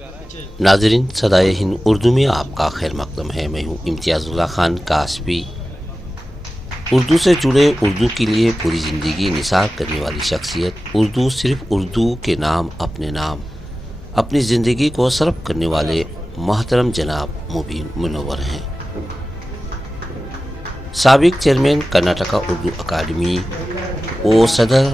नाजरीन, सदाए हिंद उर्दू में आपका खैर मकदम है। मैं हूँ इम्तियाज़ुल्लाह खान कासबी। उर्दू से जुड़े, उर्दू के लिए पूरी ज़िंदगी निसार करने वाली शख्सियत, उर्दू सिर्फ उर्दू के नाम, अपने नाम, अपनी ज़िंदगी को सर्फ करने वाले मोहतरम जनाब मुबीन मुनव्वर हैं। साबिक चेयरमैन कर्नाटका उर्दू अकादमी और सदर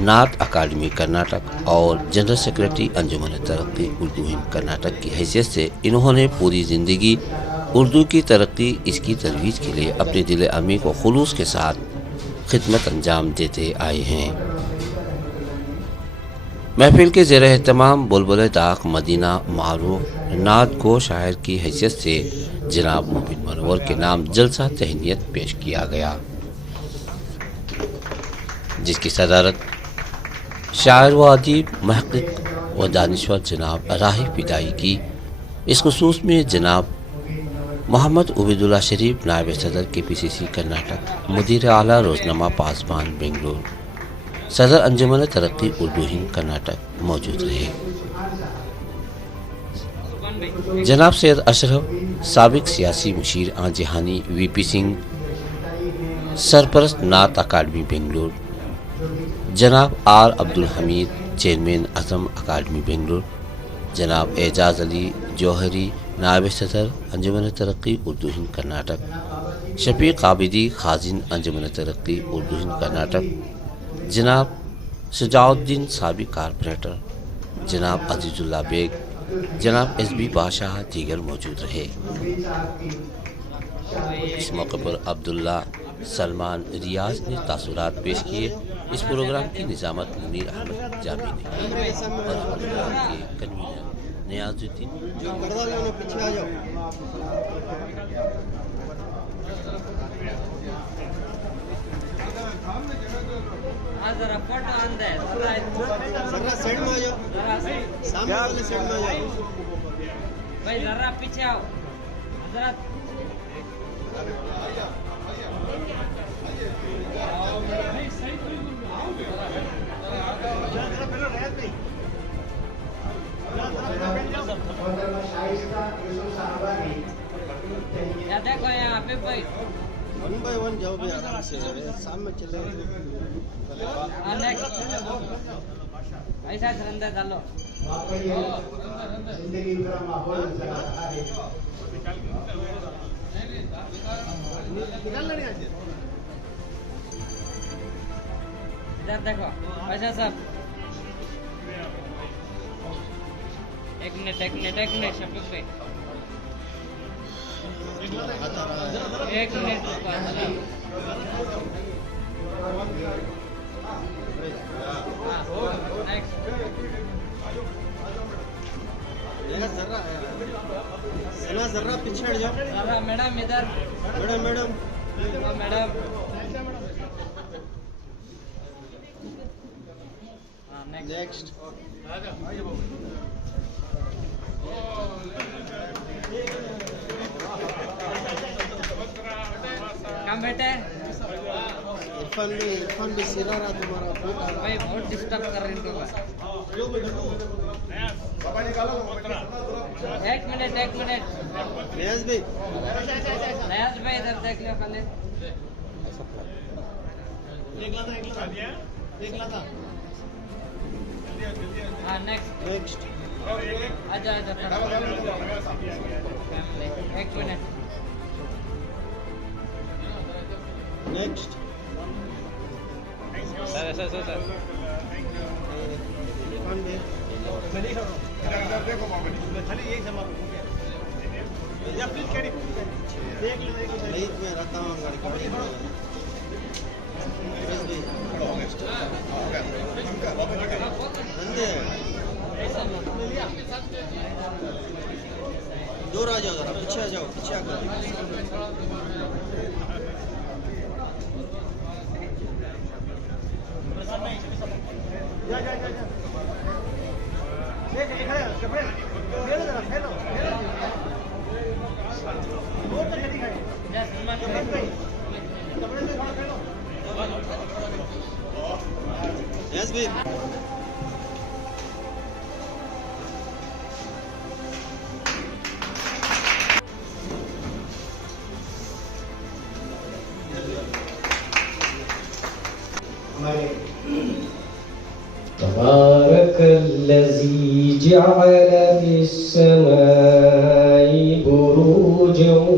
नार्थ अकादमी कर्नाटक और जनरल सेक्रेटरी अंजुमन तरक्की उर्दू हिंद कर्नाटक की हैसियत से इन्होंने पूरी ज़िंदगी उर्दू की तरक्की, इसकी तरवीज के लिए अपने दिल अमी को खुलूस के साथ खिदमत अंजाम देते आए हैं। महफिल के ज़ेर एहतमाम बुलबुल दाग मदीना मारूफ नात गो शायर की हैसियत से जनाब मुबीन मुनव्वर के नाम जलसा तहनीत पेश किया गया, जिसकी सदारत शायर व अदीब महक़िक़ व दानिश्वर जनाब राही फिदाई की। इस खुसूस में जनाब मोहम्मद उबैदुल्लाह शरीफ नायब सदर KPCC कर्नाटक, मुदीर आला रोज़नामा पासबान बेंगलुरु, सदर अंजुमन तरक्की उर्दू हिंद कर्नाटक मौजूद रहे। जनाब सैयद अशरफ साबिक सियासी मुशीर आन जहानी VP सिंह सरपरस्त नात अकादमी बेंगलुरु, जनाब R अब्दुल हमीद चेयरमैन अज़म अकादमी बेंगलुरु, जनाब एजाज़ अली जौहरी नायब सदर अंजुमन तरक्की उर्दू हिंद कर्नाटक, शफीक आबिदी खाजिन अंजुमन तरक्की उर्दू हिंद कर्नाटक, जनाब शुजाउद्दीन साबिक कारपोरेटर, जनाब अजीजुल्लाह बेग, जनाब SB बादशाह दीगर मौजूद रहे। इस मौके पर अब्दुल्ला सलमान रियाज ने तासुरात पेश किए। इस प्रोग्राम की निज़ामत मुनीर अहमद जामी ने की और प्रोग्राम के कन्वीनर नियाजुद्दीन जरा फोटो अंदर जरा साइड में आ जाओ, सामने वाले साइड में आ जाओ भाई, जरा पीछे आओ जरा। या देखो यहाँ पे भाई 1 by 1 जाओ भाई, आराम से सामने चले। नेक्स्ट ऐसा अंदर डालो। इधर देखो ऐसा सब। एक मिनट शफीक भाई, एक मिनट जरा पीछे हट जाओ। जरा मैडम इधर, मैडम नेक्स्ट। कम बेटे इरफान भी सिला रहा तुम्हारा भाई, बहुत डिस्टर्ब कर रहे हैं। एक मिनट नयाज भाई इधर देख लो पहले। हाँ नेक्स्ट आजा फैमिली। एक मिनट नेक्स्ट सर मैं रहता हूँ दूर आ जाओ, जरा पीछे आ जाओ, पीछे आकर हमारे तबारकल्लज़ी जअल फिस्समाई बुरूजन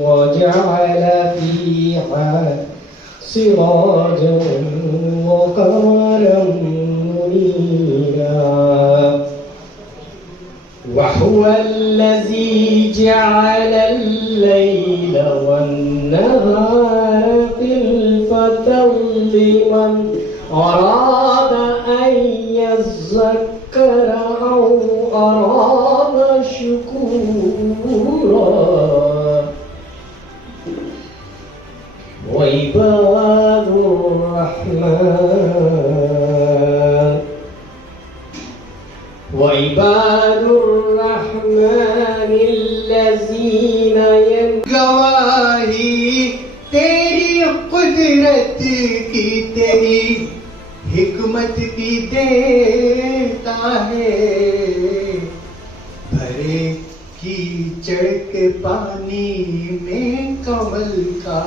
व जअल फीहा सिराजन व क़मरन मुनीरा वहुव अल्लज़ी जअल अल-लैल वन-नहार खिलफ़तन लिमन अराद अन यज़्ज़क्कर औ अराद शुकूरा वइबादुर रहमानिल्लज़ीना गवाही तेरी कुदरत की, तेरी हिकमत की देता है। भरे कीचड़ के पानी में कमल का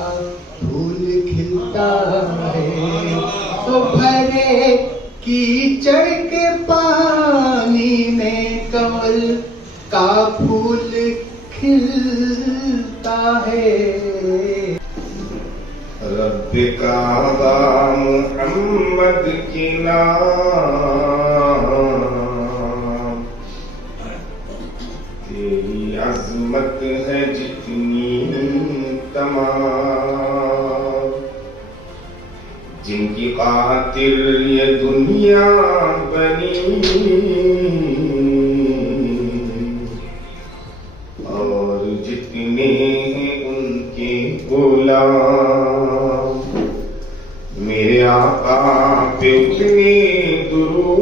फूल खिलता है। तो भरे कीचड़ के पानी में कमल का फूल खिलता है। रब काबा मुहम्मद की नाम, तेरी अजमत है जितनी तमाम, जिनकी खातिर ये दुनिया बनी और जितने हैं उनके गुलाम, मेरे आका पे उतने दुरूद,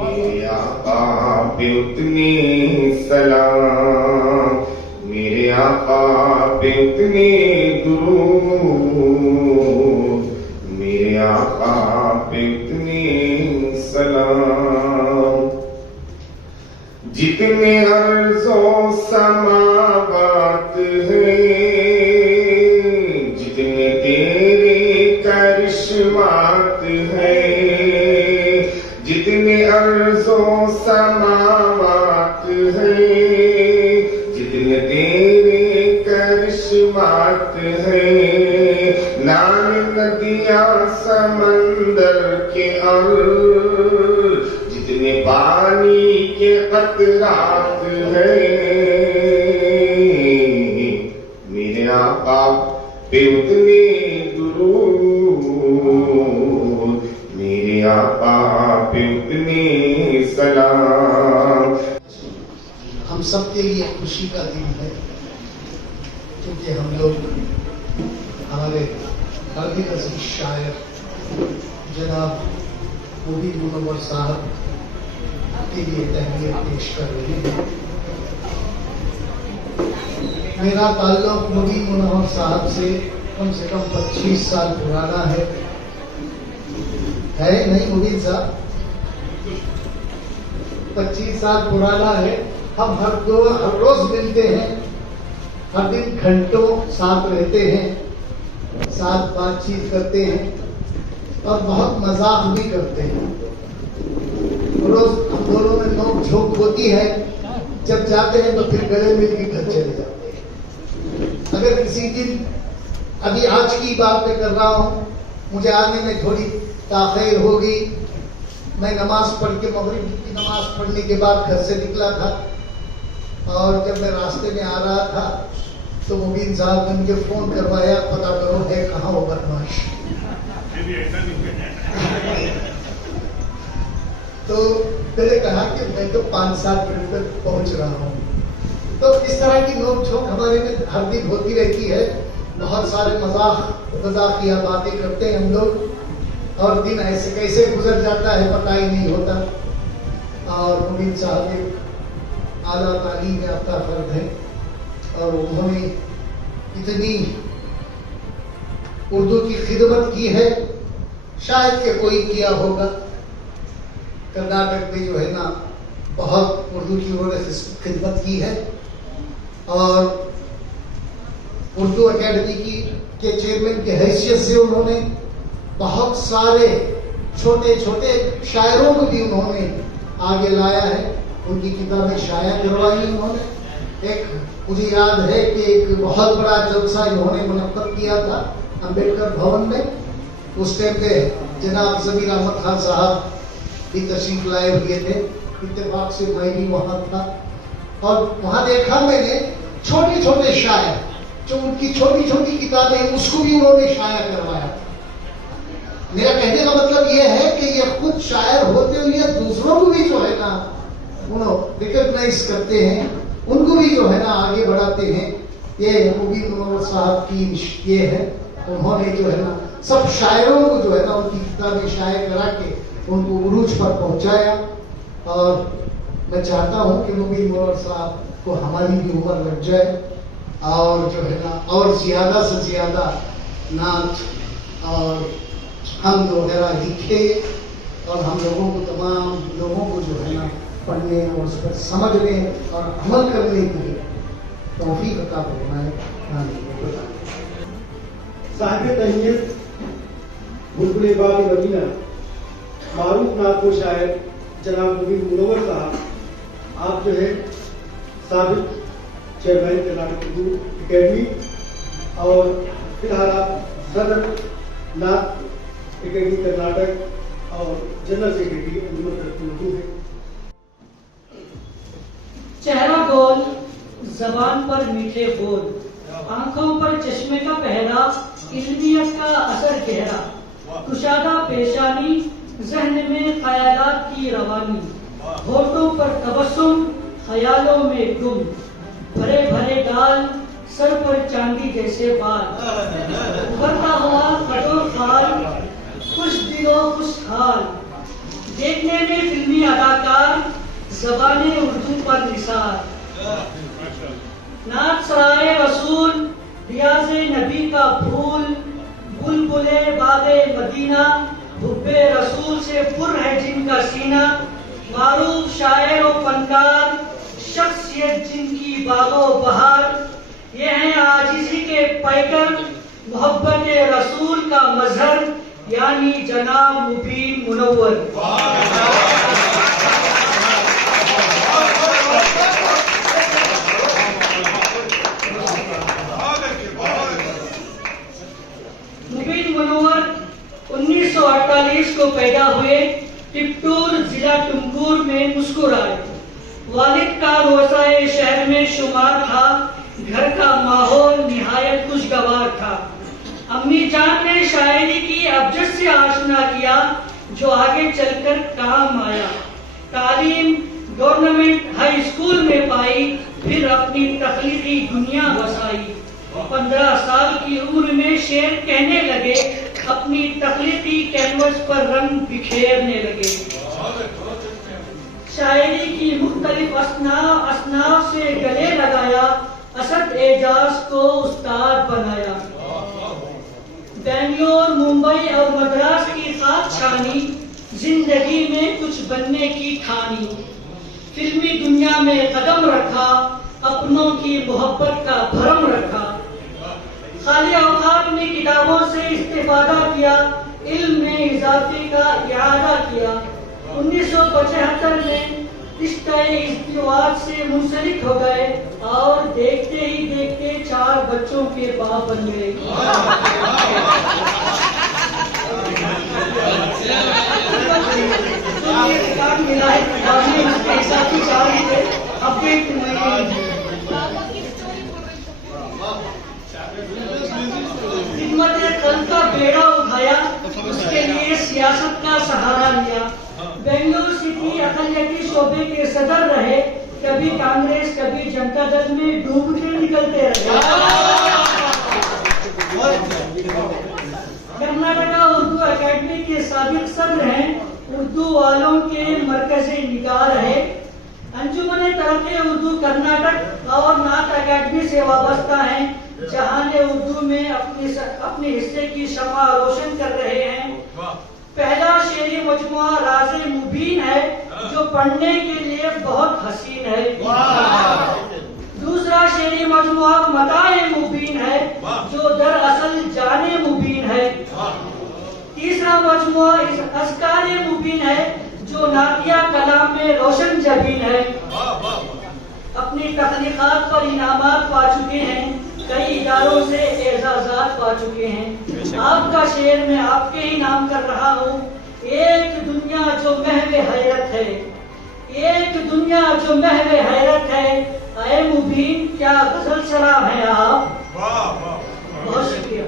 मेरे आका पे उतने सलाम, मेरे आका पे उतने दुरूद, मेरे आका पे उतने सलाम। जितने अर्ज़ो समावात हैं, जितने तेरे करिश्मात हैं, जितने अर्ज़ो समावात हैं, जितने तेरे करिश्मात हैं, नाम नदियाँ समंदर के जितने पानी के कतरात हैं, मेरे आका पे उतने दुरूद, मेरे आका पे उतने सलाम। हम सब के लिए खुशी का दिन है, क्योंकि हम लोग हमारे काफी अजीज शायर जनाब मुबीन मुनव्वर साहब के लिए तहनीत पेश कर रहे हैं। मेरा ताल्लुक मुबीन मुनव्वर साहब से कम 25 साल पुराना है नहीं मुबीन साहब? 25 साल पुराना है। हम हर रोज मिलते हैं, हर दिन घंटों साथ रहते हैं, साथ बातचीत करते हैं और बहुत मजाक भी करते हैं। रोज हम दोनों में नोक झोंक होती है। जब जाते हैं तो फिर गले मिल के घर चले जाते हैं। अगर किसी दिन, अभी आज की बात मैं कर रहा हूँ, मुझे आने में थोड़ी ताख़ीर होगी। मैं नमाज पढ़ के, मगरिब की नमाज पढ़ने के बाद घर से निकला था और जब मैं रास्ते में आ रहा था तो मुबीन साहब ने मुझे फोन करवाया, पता करो है कहाँ वो बदमाश। तो मैंने कहा कि मैं तो 5-7 मिनट में पहुंच रहा हूँ। तो इस तरह की नोक झोंक हमारे में हर दिन होती रहती है। बहुत सारे मजाकिया बातें करते हैं हम लोग और दिन ऐसे कैसे गुजर जाता है पता ही नहीं होता। और मुबीन साहब एक आला तालीम याफ्ता फर्द है और उन्होंने इतनी उर्दू की खिदमत की है, शायद के कोई किया होगा। कर्नाटक में जो है ना, बहुत उर्दू की उन्होंने खिदमत की है और उर्दू अकेडमी की के चेयरमैन की हैसियत से उन्होंने बहुत सारे छोटे छोटे शायरों को भी उन्होंने आगे लाया है, उनकी किताबें शाया करवाई उन्होंने। एक मुझे याद है कि एक बहुत बड़ा जलसा इन्होंने मुनक्कद किया था अम्बेडकर भवन में। उस टाइम पे जनाब जमीर अहमद खान साहब भी तशरीफ लाए हुए थे, इत्तेफाक से मैं भी वहाँ था और वहाँ देखा मैंने छोटे छोटे शायर, जो उनकी छोटी छोटी किताबें उसको भी उन्होंने शाया करवाया। मेरा कहने का मतलब यह है कि ये खुद शायर होते हुए दूसरों को भी जो है ना उन्होंने रिकॉग्नाइज करते हैं, उनको भी जो है ना आगे बढ़ाते हैं। ये मुबीन मुनव्वर साहब की ये है, उन्होंने जो है ना सब शायरों को जो है ना उनकी किताबें शाया करा के उनको उरूज पर पहुंचाया। और मैं चाहता हूँ कि मुबीन मुनव्वर साहब को हमारी भी उम्र लग जाए और जो है ना और ज्यादा से ज्यादा नात और हम वगैरह लिखे और हम लोगों को तमाम लोगों को जो है ना पढ़ने और उस पर समझने और अमल करने के लिए तौफीक अता फरमाए। साहिब तहनीत बुलबुल बाग मदीना मारूफ नागपुर शायर जनाब मुबीन मुनव्वर साहब, आप जो है साबिक चेयरमैन कर्नाटक उर्दू अकेडमी और फिलहाल आप सदर नाथ अकेडमी कर्नाटक और जनरल सेक्रेटरी अंजुमन तरक्की उर्दू है। चेहरा गोल, जबान पर मीठे बोल, आंखों पर चश्मे का पहरा, इल्मियत का असर गहरा, कुशादा पेशानी, जहन में ख्यालात की रवानी, होठों पर तबस्सुम, ख्यालों में गुम, भरे भरे गाल, सर पर चांदी जैसे बाल, उभरता हुआ कठोर खाल, खुश दिलो खुश हाल, देखने में फिल्मी अदाकार, ज़बाने उर्दू पर निसार, नात सराय रसूल, रियाज़े नबी का फूल, बुलबुले बागे मदीना, हुब्बे रसूल से पुर है जिनका सीना, मारूफ शायर और फनकार, शख्सियत जिनकी बागो बहार, ये हैं आजिज़ी के पैकर, मोहब्बत रसूल का मजहर, यानी जनाब मुबीन मुनव्वर। मुबीन मुनव्वर 1948 को पैदा हुए, टिप्टूर जिला टुमकुर में मुस्कुराए। वालिद का रोज़ाए शहर में शुमार था, घर का माहौल निहायत खुशगवार था। अम्मी जान ने शायरी की अबजद से आशना किया, जो आगे चलकर काम आया। तालीम गवर्नमेंट हाई स्कूल में पाई, फिर अपनी तख्लीकी दुनिया बसाई। 15 साल की उम्र में शेर कहने लगे, अपनी तख्लीकी कैनवस पर रंग बिखेरने लगे। शायरी की मुख्तलिफ असनाफ से गले लगाया, असद एजाज को उस्ताद बनाया। बेंगलोर, मुंबई और मद्रास की खाक छानी, जिंदगी में कुछ बनने की ठानी। फिल्मी दुनिया में कदम रखा, अपनों की मोहब्बत का भरम रखा। खाली औकात में किताबों से इस्तेफादा किया, इल्म में इजाफे का इरादा किया। 1975 में इज़्दिवाज से मुंसलिक हो गए और देखते ही देखते 4 बच्चों के बाप बन गए। मिला है उसके हिसाब से 4 थे, अपडेट खिदमत कल का बेड़ा उठाया, उसके लिए सियासत का सहारा लिया। बेंगलुरु सिटी अकलियती शोबे के सदर रहे, कभी कांग्रेस कभी जनता दल में डूबते निकलते रहे। कर्नाटका उर्दू अकेडमी के साबिक सदर हैं, उर्दू वालों के मरकज़े निगाह रहे। अंजुमन तरक्की उर्दू कर्नाटक और नात अकेडमी से वाबस्ता हैं, जहां ने उर्दू में अपने हिस्से की शमा रोशन कर रहे हैं। पहला शेरी मजमुआ राज़े मुबीन है, जो पढ़ने के लिए बहुत हसीन है। दूसरा शेरी मजमुआ मताए मुबीन है, जो दरअसल असल जाने मुबीन है। तीसरा मजमुआ इस अस्कारे मुबीन है जो नातिया कलाम में रोशन जबीन है। अपनी तख्लीकात पर इनामात पा चुके हैं, कई इदारों से एजाजात पा चुके हैं। आपका शेर में आपके ही नाम कर रहा हूँ। एक दुनिया जो महवे हैरत है, एक दुनिया जो महवे हैरत है, ऐ मुबीन क्या गजल सलाम है आप। बहुत शुक्रिया।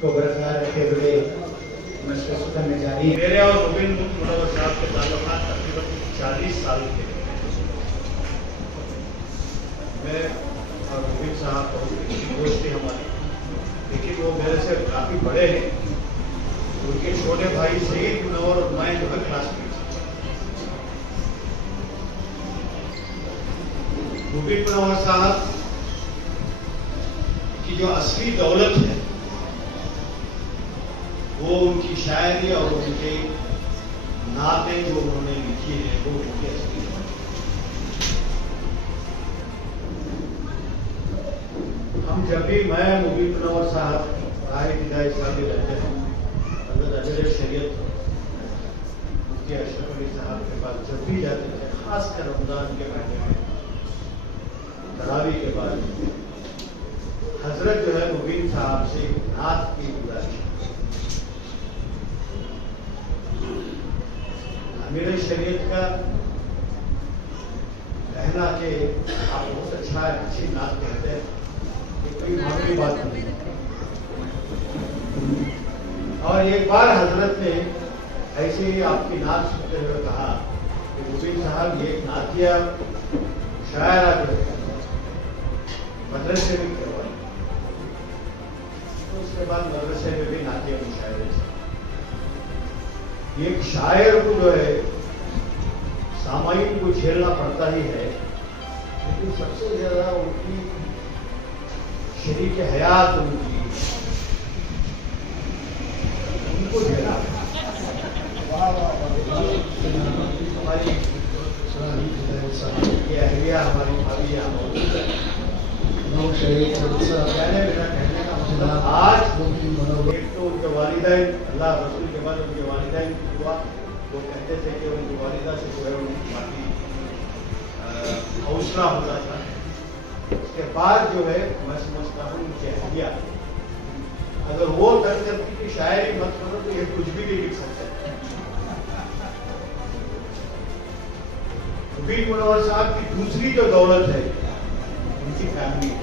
को बरकरार रखे हुए मशक़त करने जारी है। मेरे और मुबीन मुनव्वर साहब के ताल्लुकात तकरीबन 40 साल के हैं। मैं और मुबीन साहब बहुत दोस्ती हमारी, लेकिन वो मेरे से काफ़ी बड़े हैं। उनके छोटे भाई सईद मुनव्वर और मैं जो है क्लासमेट थे। मुबीन मुनव्वर साहब की जो असली दौलत है वो उनकी शायरी और उनके नातें जो उन्होंने लिखी है वो उनकी असली है। हम जब भी मैं मुबीन मुनव्वर साहब राय विदाई साहब रहते हैं, हज़रत अजर शरीयत मुफ्ती अशरफ अली साहब के पास जब भी जाते थे, खासकर रमजान के महीने में तरावी के बाद हजरत जो है मुबीन साहब से नात की गुजारिश। मेरे शरीयत का कहना कि आप बहुत अच्छा है, अच्छी नात कहते हैं, ये कोई मामूली बात नहीं। और एक बार हजरत ने ऐसे ही आपकी नात सुनते हुए कहा कि मुबीन साहब ये नातिया शायरा जो है मदरसे में करवाई। तो उसके बाद मदरसे में भी नातिया मुशायरे थे। एक शायर को जो है सामाइन को झेलना पड़ता ही है, लेकिन सबसे ज्यादा उनकी शरीक हयात उनको झेला। हमारी ये अहलिया हमारी भाभियाँ कहने का मतलब आज एक तो उनके वालिदैन, अल्लाह रसूल के बाद उनके वालिदैन हुआ, वो कहते थे कि उनकी वालिदा से जो है उनकी काफ़ी हौसला होता था। उसके बाद जो है मैं समझता हूँ उनकी अहलिया, अगर वो तर्क करती कि शायरी मत करो तो ये कुछ भी नहीं लिख सकते। मुबीन मुनव्वर साहब की दूसरी जो दौलत है उनकी फैमिली है।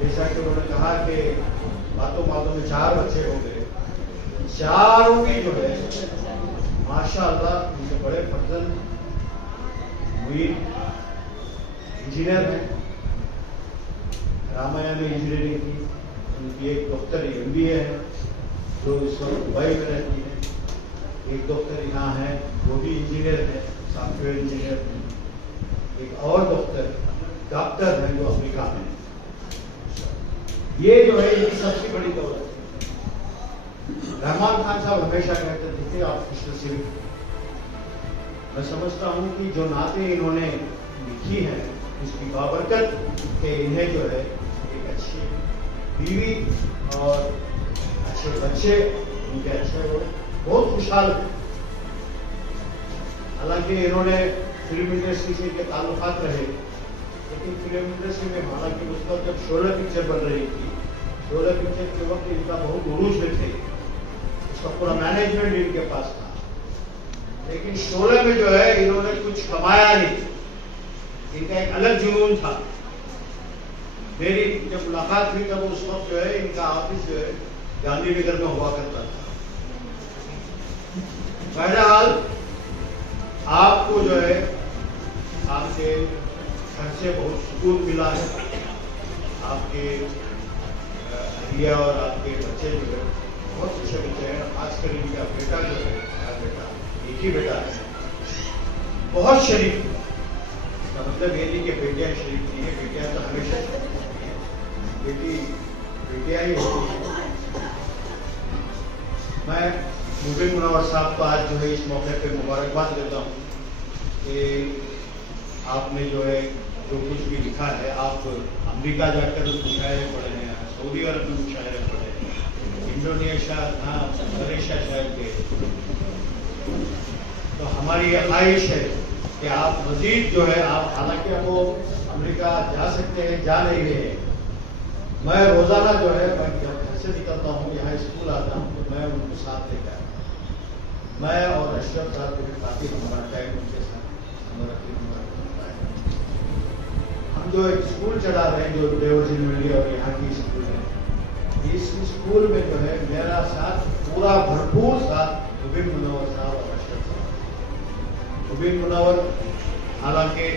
जैसा कि उन्होंने कहा कि बातों बातों में 4 बच्चे हो गए, चारों की जो है माशाअल्लाह उनके बड़े फर्जंद मुबीन इंजीनियर हैं, रामायण में इंजीनियरिंग की। उनकी एक डॉक्टर MBA है जो इस वक्त दुबई में रहती है। एक डॉक्टर यहाँ है वो भी इंजीनियर है, सॉफ्टवेयर इंजीनियर है। एक और डॉक्टर है जो अफ्रीका में। ये जो है इनकी सबसे बड़ी दौलत है। रहमान खान साहब हमेशा कहते थे आप खुशनसीब। मैं समझता हूँ कि जो नाते इन्होंने लिखी हैं उसकी बाबरकत के इन्हें जो है एक अच्छी बीवी और अच्छे बच्चे उनके अच्छे हो, बहुत खुशहाल है। हालांकि इन्होंने फिल्म इंडस्ट्री से इनके ताल्लुकात रहे, लेकिन फिल्म इंडस्ट्री में हालांकि उस वक्त जब शोले पिक्चर बन रही थी, शोले पिक्चर के वक्त इनका बहुत उरूज में थे, उसका पूरा मैनेजमेंट इनके पास था। लेकिन शोले में जो है इन्होंने कुछ कमाया नहीं, इनका एक अलग जुनून था। मेरी जब मुलाकात हुई तब उस वक्त जो है इनका ऑफिस जो है गांधीनगर में हुआ करता था। बहरहाल आपको जो है आपके घर से बहुत सुकून मिला है। आपके अहलिया और आपके बच्चे जो है बहुत अच्छे बच्चे हैं। खासकर इनका बेटा जो है, बेटा एक ही बेटा है, बहुत शरीफ। इसका मतलब ये नहीं कि बेटियां शरीफ नहीं है, बेटियां तो हमेशा शरीफ होती हैं। बेटी बेटियां ही होती हैं। मैं मुबीन मुनव्वर साहब को आज जो है इस मौके पे मुबारकबाद देता हूँ कि आपने जो है जो कुछ भी लिखा है, आप अमेरिका जाकर मुशायरे पढ़े हैं, सऊदी अरब में मुशायरे पढ़े हैं, इंडोनेशिया, हाँ मलेशिया शायद के। तो हमारी ये ख्वाहिश है कि आप मजीद जो है, आप हालांकि अब वो अमेरिका जा सकते हैं, जा नहीं रहे हैं। मैं रोजाना जो है, मैं जब घर से निकलता हूँ, यहाँ स्कूल आता हूँ, तो मैं उनको साथ लेकर मैं और अशरफ साहब को भी काफी हमारा टाइम उनके साथ हमारा हम जो एक स्कूल चला रहे हैं, जो देवर्जिन मिली और यहाँ की स्कूल है, इस स्कूल में जो है मेरा साथ पूरा भरपूर साथ मुबीन मुनव्वर साहब और अशरफ साहब। मुबीन मुनव्वर हालांकि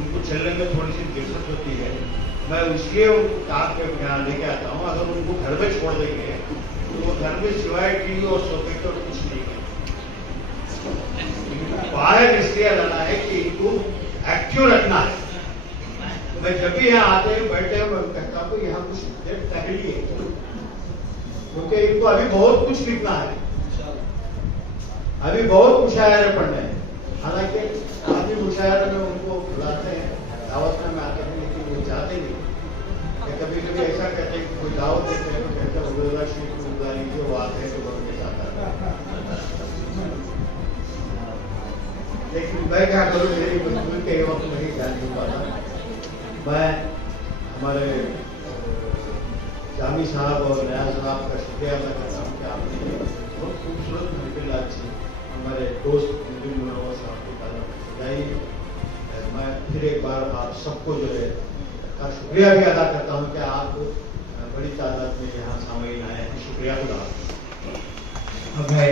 उनको चलने में थोड़ी सी दिक्कत होती है, मैं इसलिए उनको काम पे यहाँ लेके आता हूँ। अगर उनको घर में छोड़ देंगे तो वो घर में सिवाय टीवी और सोफे के और कुछ नहीं है। बाहर इसलिए रहना है कि इनको एक्टिव रखना है। तो मैं जब भी यहाँ आते हैं बैठे हैं, मैं कहता हूँ यहाँ कुछ देर टहलिए, क्योंकि इनको अभी बहुत कुछ लिखना है, अभी बहुत मुशायरे पढ़ने हैं। हालांकि काफी मुशायरे में उनको बुलाते हैं, दावत में आते हैं, लेकिन वो चाहते नहीं। कभी कभी ऐसा कहते हैं, कोई दावत देते हैं तो कहते हैं उबैदुल्लाह शेख को बुला लीजिए, वो आते हैं तो बहुत के साथ आता है। लेकिन मैं क्या करूँ, मेरी मजबूरी के वक्त नहीं जान नहीं पाता। मैं हमारे जामी साहब और नया साहब का शुक्रिया अदा करता हूँ कि आपने बहुत खूबसूरत महफिल आज हमारे दोस्त मुबीन मुनव्वर साहब की तारीफ सजाई। मैं फिर एक बार आप सबको जो है का शुक्रिया भी अदा करता हूँ कि आप बड़ी तादाद में यहाँ सामईन आए हैं। शुक्रिया खुदा। अब है